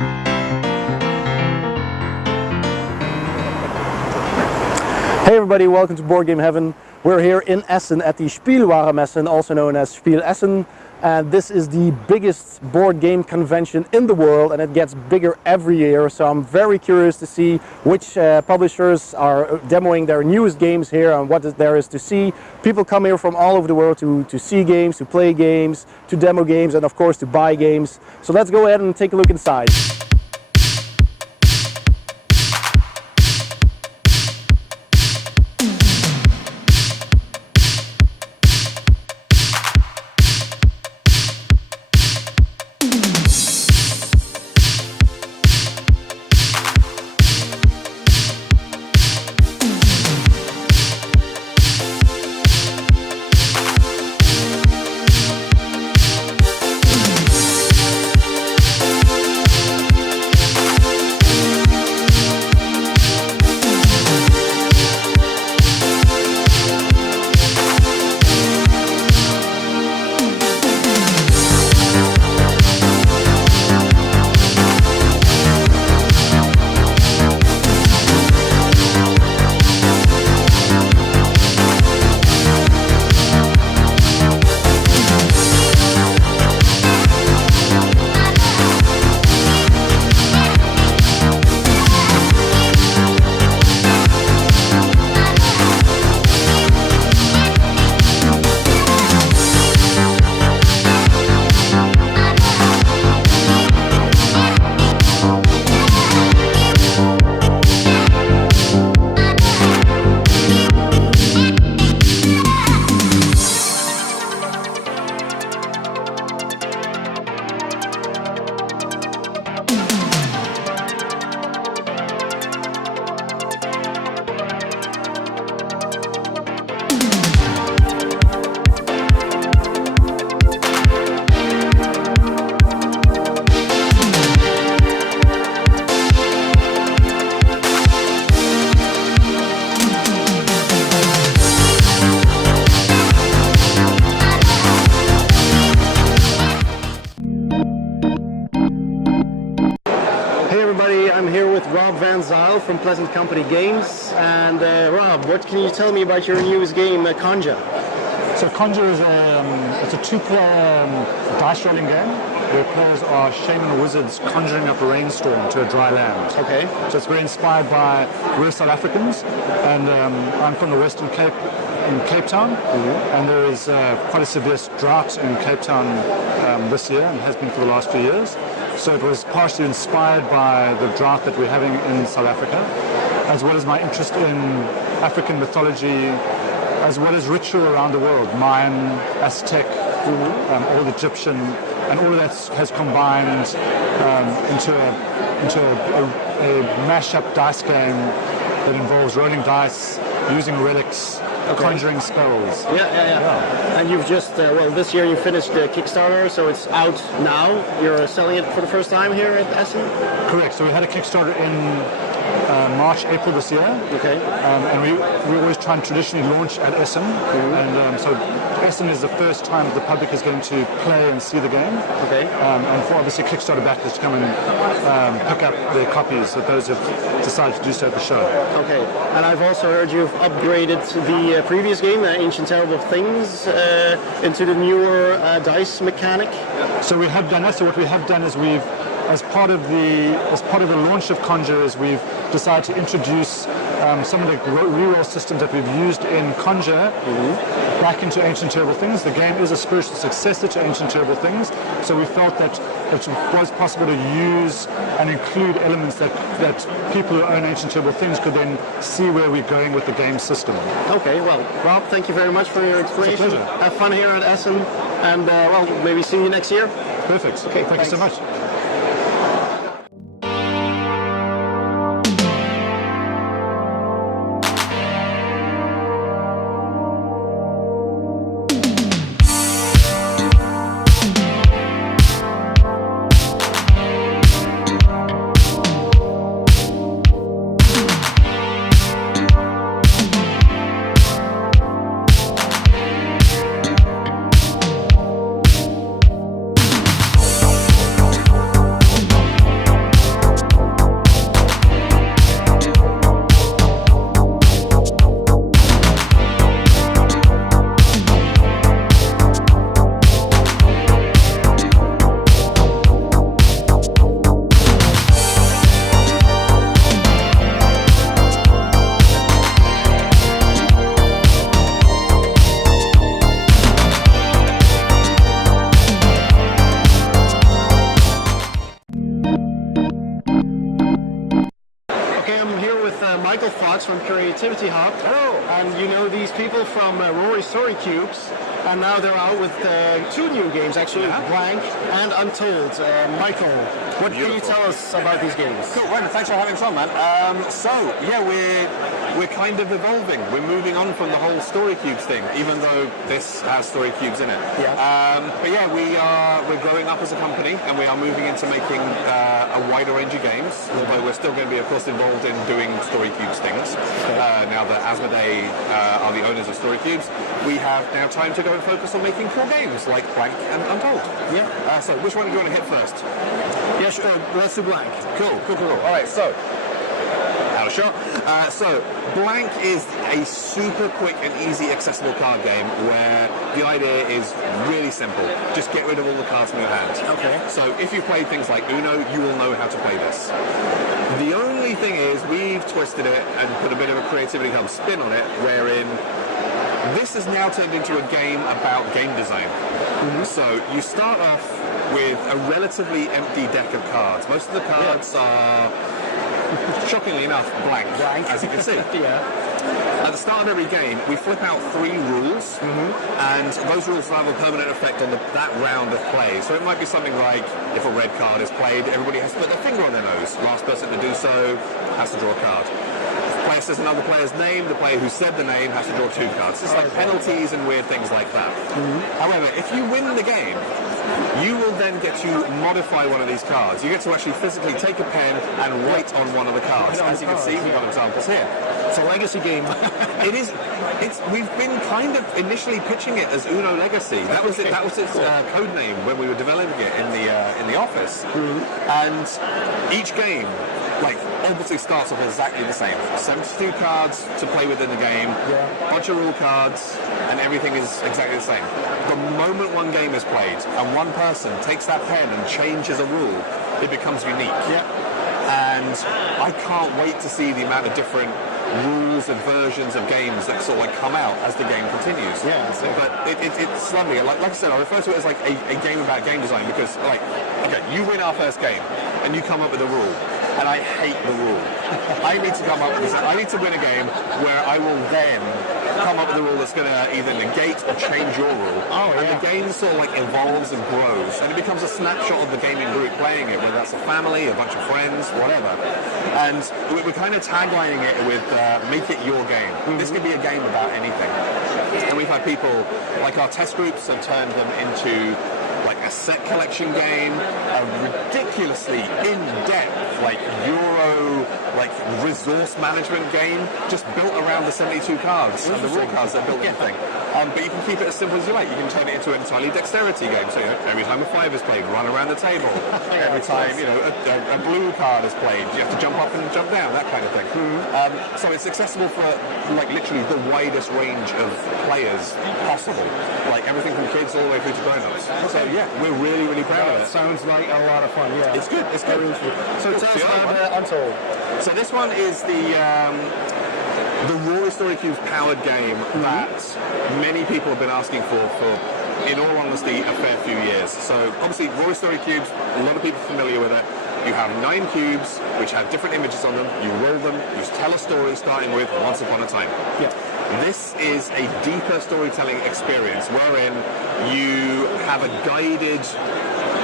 Hey everybody, welcome to Board Game Heaven. We're here in Essen at the Spiel Essen, also known as Spiel Essen. And this is the biggest board game convention in the world, and it gets bigger every year. So I'm very curious to see which publishers are demoing their newest games here and what there is to see. People come here from all over the world to see games, to play games, to demo games, and of course to buy games. So let's go ahead and take a look inside. From Pleasant Company Games, and Rob, what can you tell me about your newest game, Conjure? So Conjure is it's a two-player dice rolling game where players are shaman wizards conjuring up a rainstorm to a dry land. Okay. So it's very inspired by we're South Africans, and I'm from the Western Cape in Cape Town, and there is quite a severe drought in Cape Town this year, and has been for the last few years. So it was partially inspired by the drought that we're having in South Africa, as well as my interest in African mythology, as well as ritual around the world, Mayan, Aztec, all Egyptian, and all of that has combined into a mashup dice game that involves rolling dice, using relics, conjuring spells. Yeah. And you've just, well, this year you finished the Kickstarter, so it's out now. You're selling it for the first time here at Essen? Correct. So we had a Kickstarter in March, April this year. Okay. And we always try and traditionally launch at Essen. And so Essen is the first time the public is going to play and see the game. Okay. And for obviously Kickstarter backers to come and pick up their copies, that those have decided to do so at the show. Okay. And I've also heard you've upgraded the previous game, Ancient Terrible Things, into the newer dice mechanic. So we have done that. So what we have done is we've, as part of the launch of Conjure, we've decided to introduce some of the reroll systems that we've used in Conjure back into Ancient Terrible Things. The game is a spiritual successor to Ancient Terrible Things, so we felt that it was possible to use and include elements that people who own Ancient Terrible Things could then see where we're going with the game system. Okay, well, Rob, thank you very much for your explanation. It's a pleasure. Have fun here at Essen, and well, maybe see you next year. Perfect. Okay, thank you so much. Michael Fox from Creativity Hub. Hello. And you know these people from Rory Story Cubes. And now they're out with 2 new games, actually, Blank and Untold. Michael, what can you tell us about these games? Cool, right, thanks for having us on, man. So, yeah, we're kind of evolving. We're moving on from the whole Story Cubes thing, even though this has Story Cubes in it. Yeah. But yeah, we're growing up as a company, and we are moving into making a wider range of games, although we're still going to be, of course, involved in doing Story Cubes things. Now that Asmodee are the owners of Story Cubes, we have now time to go and focus on making cool games like Blank and Untold. Yeah. So which one do you want to hit first? Yeah, sure. Let's do Blank. Cool. All right, so out of shot. So Blank is a super quick and easy accessible card game where the idea is really simple. Just get rid of all the cards from your hand. Okay. So if you've played things like Uno, you will know how to play this. The only thing is we've twisted it and put a bit of a Creativity Hub spin on it, wherein this has now turned into a game about game design. So you start off with a relatively empty deck of cards. Most of the cards are, shockingly enough, blank, as you can see. At the start of every game, we flip out 3 rules, and those rules will have a permanent effect on that round of play. So it might be something like, if a red card is played, everybody has to put their finger on their nose. Last person to do so has to draw a card. If the player says another player's name, the player who said the name has to draw 2 cards. It's like penalties and weird things like that. However, if you win the game, you will then get to modify one of these cards. You get to actually physically take a pen and write on one of the cards. As you can see, we've got examples here. It's a legacy game. It is. We've been kind of initially pitching it as Uno Legacy. That was it. That was its code name when we were developing it in the office. And each game, like, obviously starts off exactly the same. 72 cards to play within the game, bunch of rule cards, and everything is exactly the same. The moment one game is played and one person takes that pen and changes a rule, it becomes unique. And I can't wait to see the amount of different rules and versions of games that sort of like come out as the game continues. But it's lovely. Like I said, I refer to it as like a game about game design because, like, okay, you win our first game and you come up with a rule. And I hate the rule. I need to come up with I need to win a game where I will then come up with a rule that's going to either negate or change your rule. And the game sort of like evolves and grows, and it becomes a snapshot of the gaming group playing it, whether that's a family, a bunch of friends, whatever. And we're kind of taglining it with make it your game. This could be a game about anything. And we've had people, like our test groups have turned them into like a set collection game, a ridiculously in-depth, like Euro, like resource management game, just built around the 72 cards and the rule cards that built the thing. But you can keep it as simple as you like. You can turn it into an entirely dexterity game. So, you know, every time a 5 is played, run around the table. Every time, you know, a blue card is played, you have to jump up and jump down, that kind of thing. So it's accessible for, like, literally the widest range of players possible. Like, everything from kids all the way through to grown-ups. So, yeah, we're really, really proud of it. Sounds like a lot of fun, It's good, it's good. So tell us about Untold. So this one is the Rory Story Cubes powered game that many people have been asking for, in all honesty, a fair few years. So obviously Rory Story Cubes, a lot of people are familiar with it. You have 9 cubes which have different images on them. You roll them, you tell a story starting with Once Upon a Time. This is a deeper storytelling experience wherein you have a guided,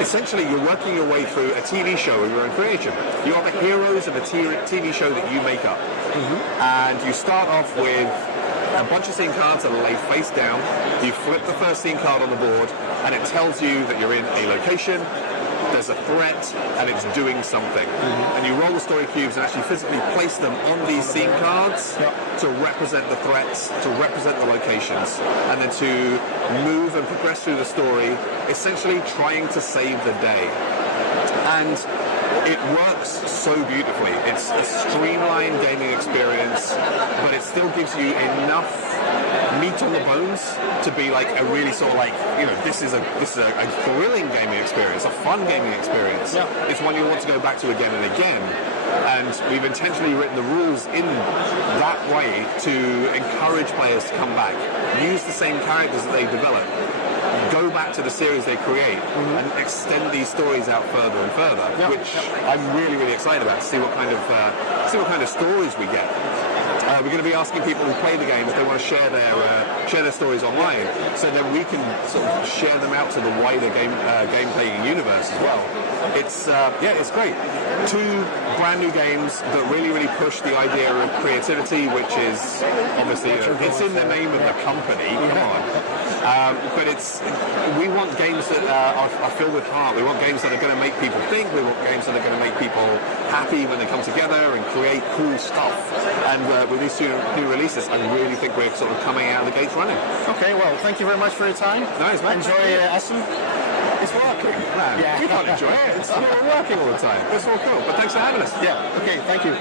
essentially you're working your way through a TV show of your own creation. You are the heroes of a TV show that you make up. And you start off with a bunch of scene cards that are laid face down. You flip the first scene card on the board and it tells you that you're in a location, there's a threat, and it's doing something. And you roll the story cubes and actually physically place them on these scene cards to represent the threats, to represent the locations, and then to move and progress through the story, essentially trying to save the day. And it works so beautifully. It's a streamlined gaming experience, but it still gives you enough meat on the bones to be like a really sort of like, you know, this is a thrilling gaming experience, a fun gaming experience. It's one you want to go back to again and again. And we've intentionally written the rules in that way to encourage players to come back, use the same characters that they've developed, go back to the series they create and extend these stories out further and further, which I'm really, really excited about to see what kind of stories we get. We're going to be asking people who play the game if they want to share their stories online, so then we can sort of share them out to the wider gameplay universe as well. It's great. 2 brand new games that really, really push the idea of creativity, which is obviously it's in the name of the company. Come on. But we want games that are filled with heart. We want games that are going to make people think. We want games that are going to make people happy when they come together and create cool stuff. And with these 2 new releases, I really think we're sort of coming out of the gates running. Okay, well, thank you very much for your time. Nice, man. Enjoy Essen. It's working, man. Yeah. We can't enjoy it. We're working all the time. It's all cool. But thanks for having us. Yeah, okay, thank you.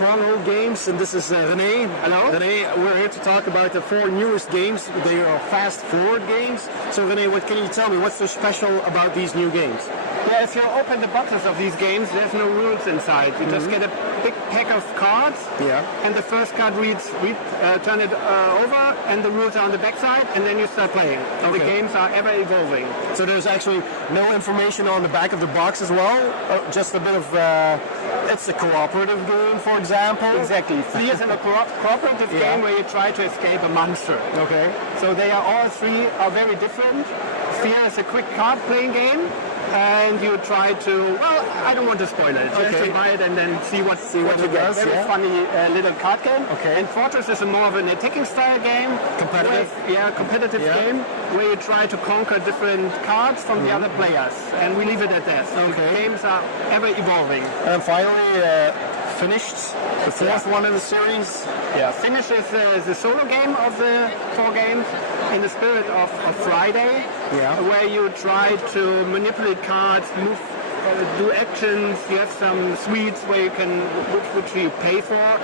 Stronghold Games, and this is René. Hello. René, we're here to talk about the 4 newest games. They are fast-forward games. So René, what can you tell me? What's so special about these new games? Yeah, if you open the boxes of these games, there's no rules inside. You just get a big pack of cards, and the first card turn it over, and the rules are on the back side, and then you start playing. And the games are ever evolving. So there's actually no information on the back of the box as well? Just a bit of... it's a cooperative game, for example? Exactly. Fear is a cooperative game where you try to escape a monster. Okay. So they are all 3 are very different. Fear is a quick card playing game, and you try to, well, I don't want to spoil it. You have to buy it and then see what you get. Very funny little card game. Okay. And Fortress is more of an attacking style game. Competitive? Competitive game where you try to conquer different cards from the other players. And we leave it at that. So games are ever evolving. And finally, finished the 4th one in the series. Yeah, Finish is the solo game of the 4 games in the spirit of Friday, where you try to manipulate cards, move, do actions. You have some suites where you can, which you pay for,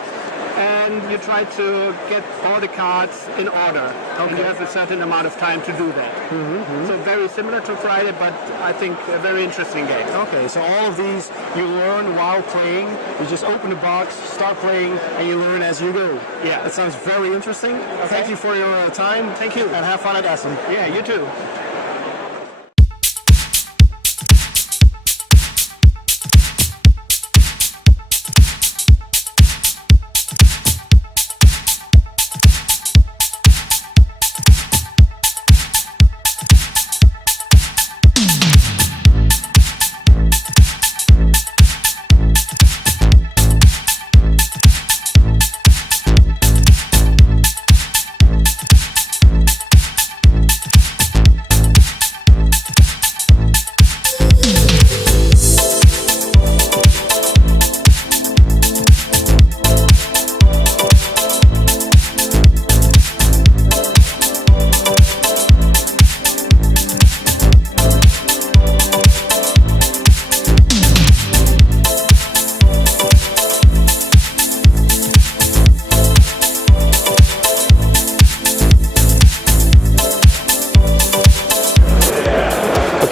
and you try to get all the cards in order. And you have a certain amount of time to do that. So very similar to Friday, but I think a very interesting game. Okay, so all of these you learn while playing. You just open the box, start playing, and you learn as you go. Yeah. That sounds very interesting. Thank you for your time. Thank you. And have fun at Essen. Yeah, you too.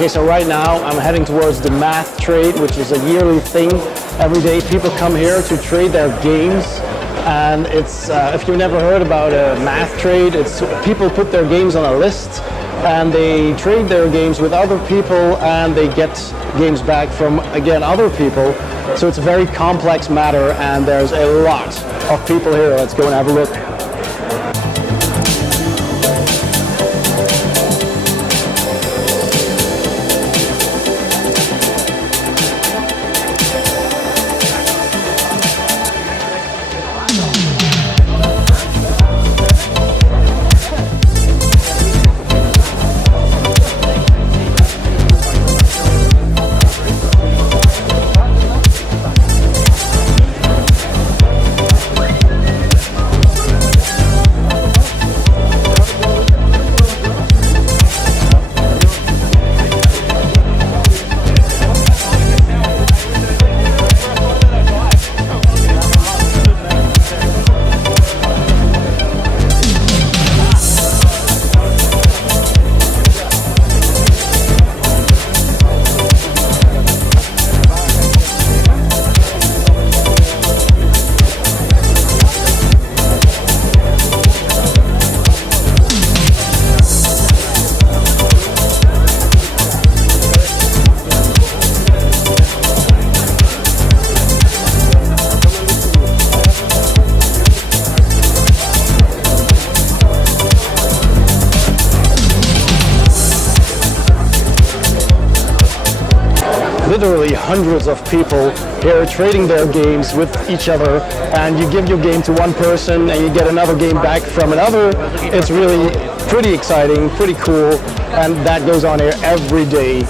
Okay, so right now I'm heading towards the math trade, which is a yearly thing. Every day people come here to trade their games, and it's if you've never heard about a math trade, it's people put their games on a list and they trade their games with other people and they get games back from, again, other people. So it's a very complex matter and there's a lot of people here. Let's go and have a look. literally hundreds of people here trading their games with each other, and you give your game to one person and you get another game back from another. It's really pretty exciting, pretty cool, and that goes on here every day.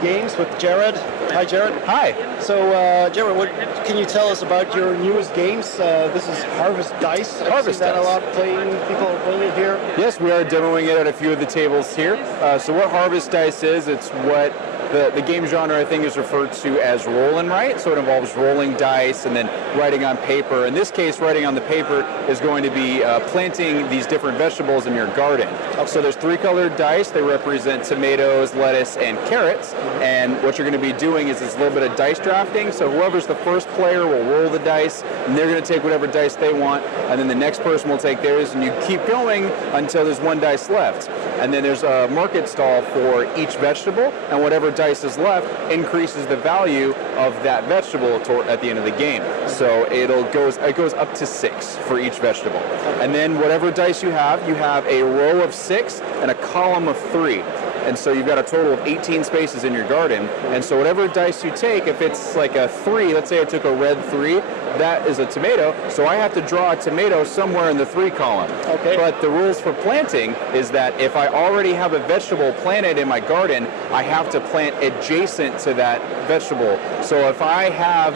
Games with Jared. Hi, Jared. Hi. So, Jared, what can you tell us about your newest games? This is Harvest Dice. Harvest Dice. Dice. A lot people playing it here. Yes, we are demoing it at a few of the tables here. So what Harvest Dice is, it's what the game genre, I think, is referred to as roll and write. So it involves rolling dice and then writing on paper. In this case, writing on the paper is going to be planting these different vegetables in your garden. So there's 3 colored dice. They represent tomatoes, lettuce, and carrots. And what you're going to be doing is it's a little bit of dice drafting. So whoever's the first player will roll the dice, and they're going to take whatever dice they want, and then the next person will take theirs, and you keep going until there's 1 dice left. And then there's a market stall for each vegetable, and whatever dice is left increases the value of that vegetable at the end of the game. So it goes up to 6 for each vegetable. And then whatever dice you have a row of 6 and a column of 3. And so you've got a total of 18 spaces in your garden. And so whatever dice you take, if it's like a 3, let's say I took a red 3, that is a tomato, so I have to draw a tomato somewhere in the 3 column. Okay. But the rules for planting is that if I already have a vegetable planted in my garden, I have to plant adjacent to that vegetable. So if I have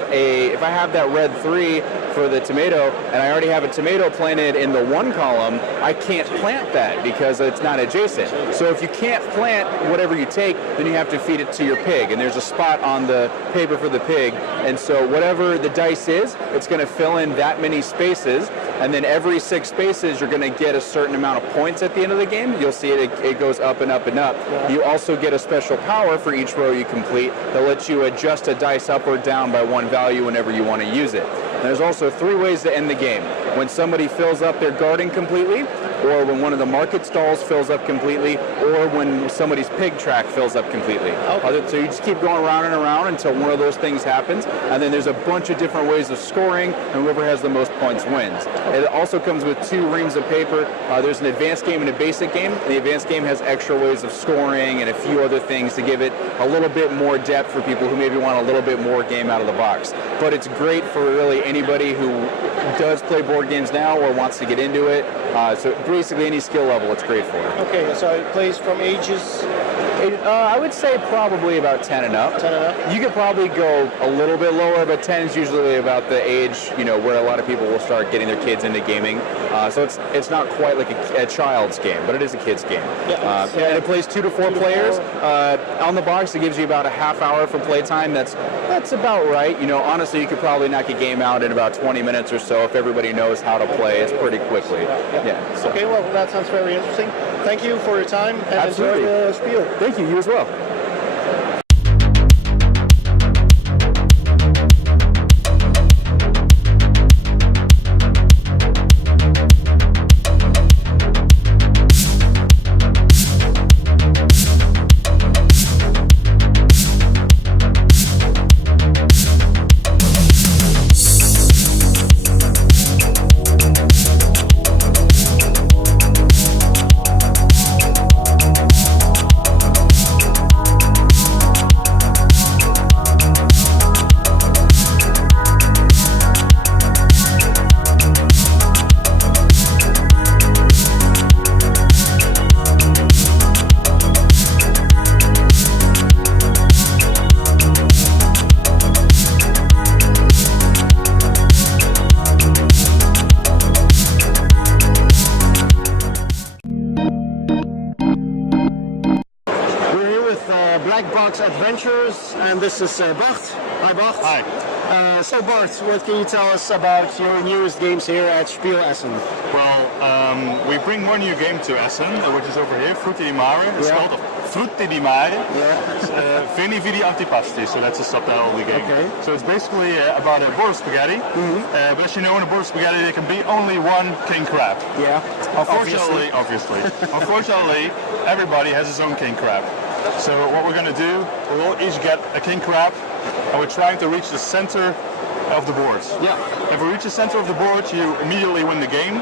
that red 3 for the tomato, and I already have a tomato planted in the 1 column, I can't plant that because it's not adjacent. So if you can't plant whatever you take, then you have to feed it to your pig, and there's a spot on the paper for the pig. And so whatever the dice is, it's going to fill in that many spaces, and then every 6 spaces you're going to get a certain amount of points at the end of the game. You'll see it goes up and up and up. Yeah. You also get a special power for each row you complete that lets you adjust a dice up or down by 1 value whenever you want to use it. And there's also 3 ways to end the game. When somebody fills up their garden completely, or when one of the market stalls fills up completely, or when somebody's pig track fills up completely. Okay. So you just keep going around and around until one of those things happens, and then there's a bunch of different ways of scoring, and whoever has the most points wins. It also comes with 2 reams of paper. There's an advanced game and a basic game. The advanced game has extra ways of scoring and a few other things to give it a little bit more depth for people who maybe want a little bit more game out of the box. But it's great for really anybody who does play board games now or wants to get into it. So basically any skill level it's great for. Okay, so it plays from ages? I would say probably about 10 and up. 10 and up? You could probably go a little bit lower, but 10 is usually about the age, where a lot of people will start getting their kids into gaming. So it's not quite like a child's game, but it is a kid's game. Yeah, and it plays 2 to 4 players. On the box, it gives you about a half hour for playtime. That's about right. Honestly, you could probably knock a game out in about 20 minutes or so if everybody knows how to play. It's pretty quickly. Yeah. So. Okay, well, that sounds very interesting. Thank you for your time, and Absolutely. enjoy the Spiel. Thank you. You as well. Black Box Adventures, and this is Bart. Hi, Bart. Hi. So Bart, what can you tell us about your newest games here at Spiel Essen? Well, we bring one new game to Essen, which is over here, Frutti di Mare. It's Yeah. called Frutti di Mare. Yeah. Veni Vidi Antipasti, so that's the subtitle of the game. Okay. So it's basically about a board of spaghetti, but as you know, in a board of spaghetti there can be only one king crab. Yeah. Unfortunately, unfortunately, everybody has his own king crab. So what we're going to do, we'll each get a king crab, and we're trying to reach the center of the board. Yeah. If we reach the center of the board, you immediately win the game.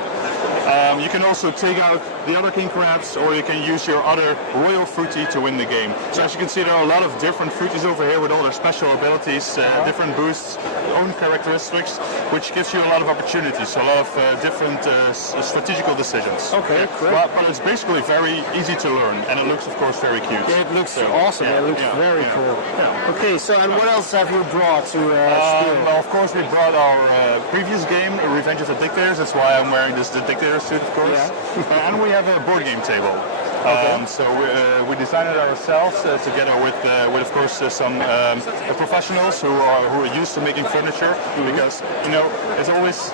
You can also take out the other king crabs, or you can use your other royal fruity to win the game. So as you can see, there are a lot of different fruities over here with all their special abilities, different boosts, own characteristics, which gives you a lot of opportunities, a lot of different strategical decisions. Okay, great. But it's basically very easy to learn, and it looks, of course, very cute. Yeah, it looks So, awesome. yeah, It looks yeah, very yeah. cool. Okay, so and what else have you brought to Spiel? Well, of course, we brought our previous game, Revenge of the Dictators. That's why I'm wearing this Dictator suit, of course. Yeah. And we have a board game table. So we designed it ourselves together with of course, some professionals who are used to making furniture. Because it's always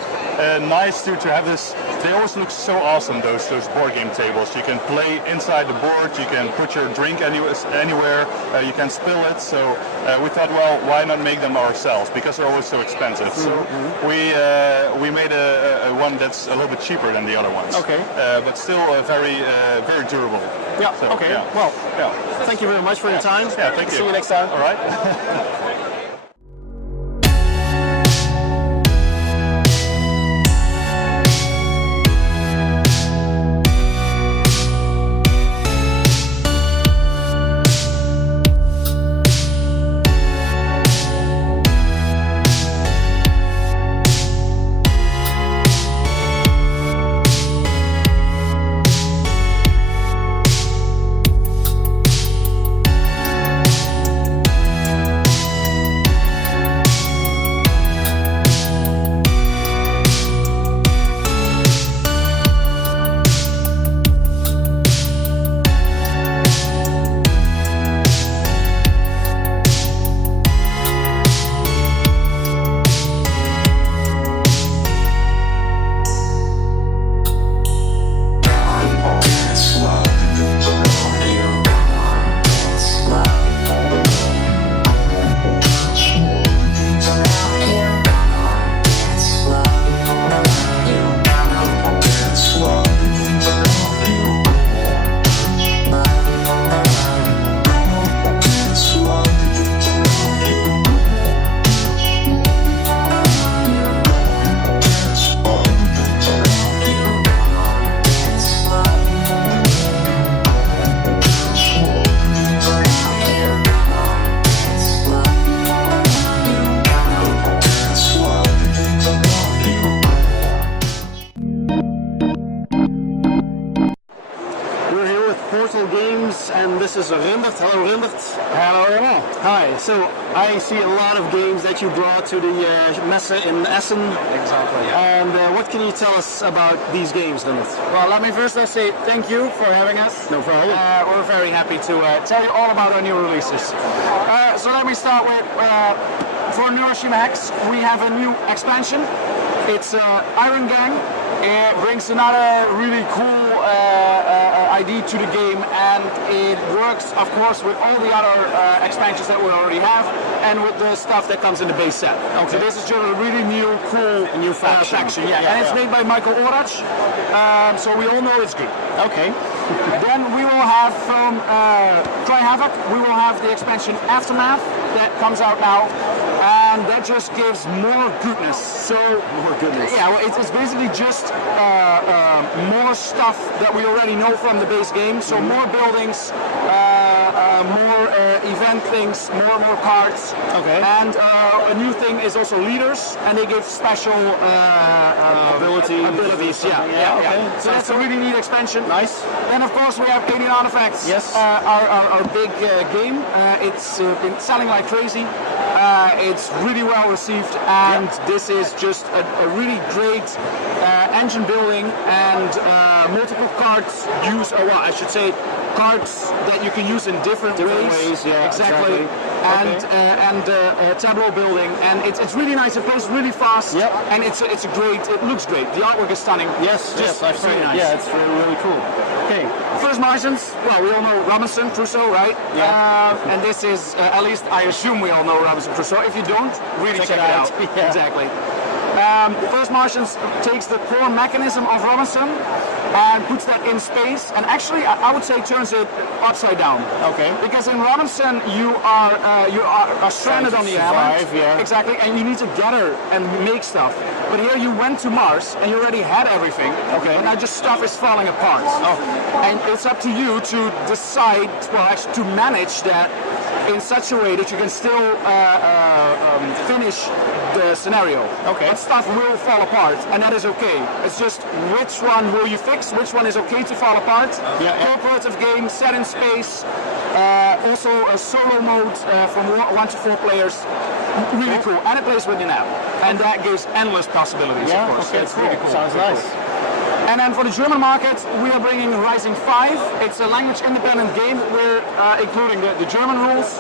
nice to have this. They always look so awesome. Those board game tables. You can play inside the board. You can put your drink anywhere. You can spill it. So we thought, well, why not make them ourselves? Because they're always so expensive. So we made a one that's a little bit cheaper than the other ones. Okay. But still very very durable. Yeah. So, Okay. yeah. Well, Yeah. thank you very much for your time. Yeah. Thank you. See you next time. All right. And this is Rindert. Hello, Rindert. Hello, René. Hi. So I see a lot of games that you brought to the Messe in Essen. Exactly. And what can you tell us about these games, Rindert? Well, let me first say thank you for having us. No problem. We're very happy to tell you all about our new releases. So let me start with, for Neuroshima X, we have a new expansion. It's Iron Gang. It brings another really cool ID to the game, and it works, of course, with all the other expansions that we already have, and with the stuff that comes in the base set. Okay. So this is just a really new, cool new faction. Yeah. And it's made by Michael Orach, so we all know it's good. Okay. Then we will have from Cry Havoc, we will have the expansion Aftermath that comes out now, and that just gives more goodness. So More goodness. yeah, well, it's basically just more stuff that we already know from the base game. So more buildings, more event things, more cards. Okay. And a new thing is also leaders, and they give special abilities. Yeah. Okay. So that's a really neat expansion. Nice. Then of course we have Alien Artifacts. Yes. Our big game. It's been selling like crazy. It's really well received, and this is just a really great engine building and multiple cards use, or well, I should say, cards that you can use in different Different ways, yeah, exactly. And tableau building, and it's really nice. It plays really fast, Yep. and it's a great. It looks great. The artwork is stunning. Yes, Just I've very seen it. nice. Yeah, it's really cool. Okay. First Martians, well, we all know Robinson Crusoe, right? Yeah. And this is, at least I assume we all know Robinson Crusoe. If you don't, really check it out. Yeah. Exactly. First Martians takes the core mechanism of Robinson and puts that in space, and actually, I would say turns it upside down. Okay. Because in Robinson, you are stranded on the island. survive, yeah. Exactly, and you need to gather and make stuff. But here you went to Mars and you already had everything. Okay. And now just stuff is falling apart. Oh. And it's up to you to decide, well, actually to manage that in such a way that you can still finish the scenario. Okay. But stuff will fall apart, and that is okay. It's just which one will you fix, which one is okay to fall apart. Yeah. Cooperative game, set in space. Also a solo mode from 1 to 4 players. Really cool. And it plays with an app. And that gives endless possibilities, Yeah, of course. okay, It's cool. really cool. Sounds Really nice. cool. And then for the German market, we are bringing Rising 5. It's a language-independent game. We're including the German rules.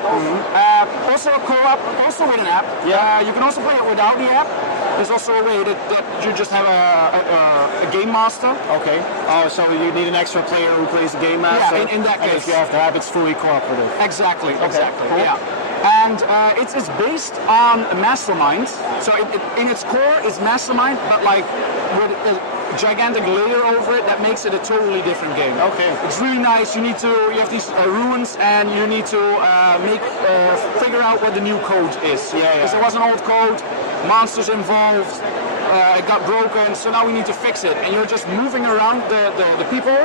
Also a co-op, also with an app. Yeah. You can also play it without the app. There's also a way that you just have a game master. Okay. Oh, so you need an extra player who plays the game master? Yeah, in that And case. if you have to have it's fully cooperative. Exactly, exactly. cool. Yeah. And it's based on Mastermind. So in its core, it's Mastermind, but like with a gigantic layer over it that makes it a totally different game. Okay. It's really nice. You have these ruins, and you need to figure out what the new code is. Yeah. Because there was an old code, monsters involved. It got broken, so now we need to fix it. And you're just moving around the people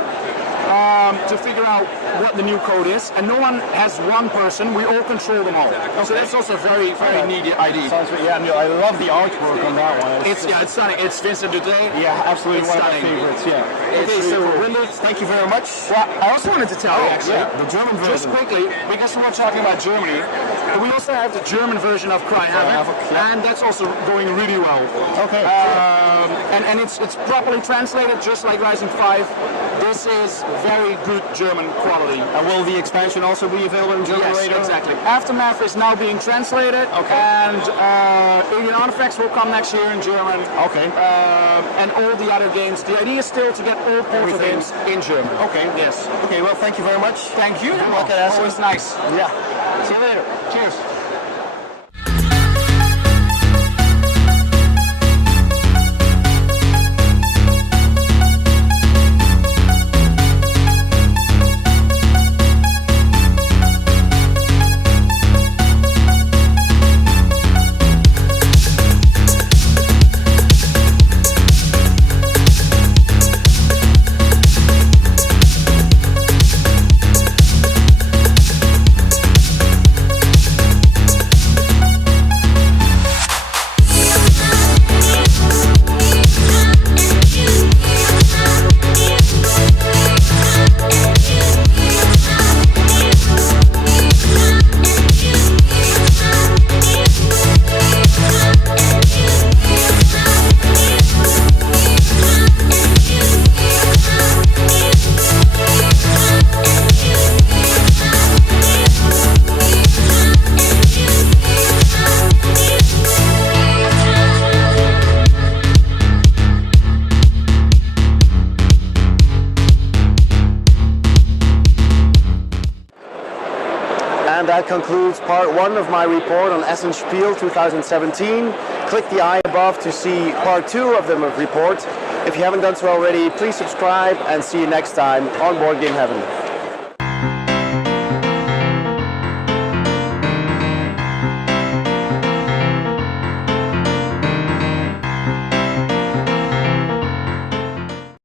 to figure out what the new code is. And no one has one person, we all control them all. So that's also a very, very neat idea. Sounds good. Yeah, I love the artwork on that one. It's stunning. It's Vincent Dutay. Yeah, absolutely It's one stunning. of my favorites. Yeah. It's Okay, really so cool. Windows, thank you very much. Well, I also wanted to tell you actually, Yeah, the German just version. quickly, because we were talking about Germany, we also have the German version of Cry Havoc, Havoc, yeah. and that's also going really well. Okay. And it's properly translated, just like Rising 5. This is very good German quality. And will the expansion also be available in German Yes, later? exactly. Aftermath is now being translated, and Alien Artifacts will come next year in German. Okay. And all the other games. The idea is still to get all Portal Everything. games in German. Okay. Yes. Okay, well, thank you very much. Thank you. Good luck at Essen. Always nice. Yeah. See you later. Cheers. And that concludes part 1 of my report on Essen Spiel 2017. Click the eye above to see part 2 of the report. If you haven't done so already, please subscribe and see you next time on Board Game Heaven.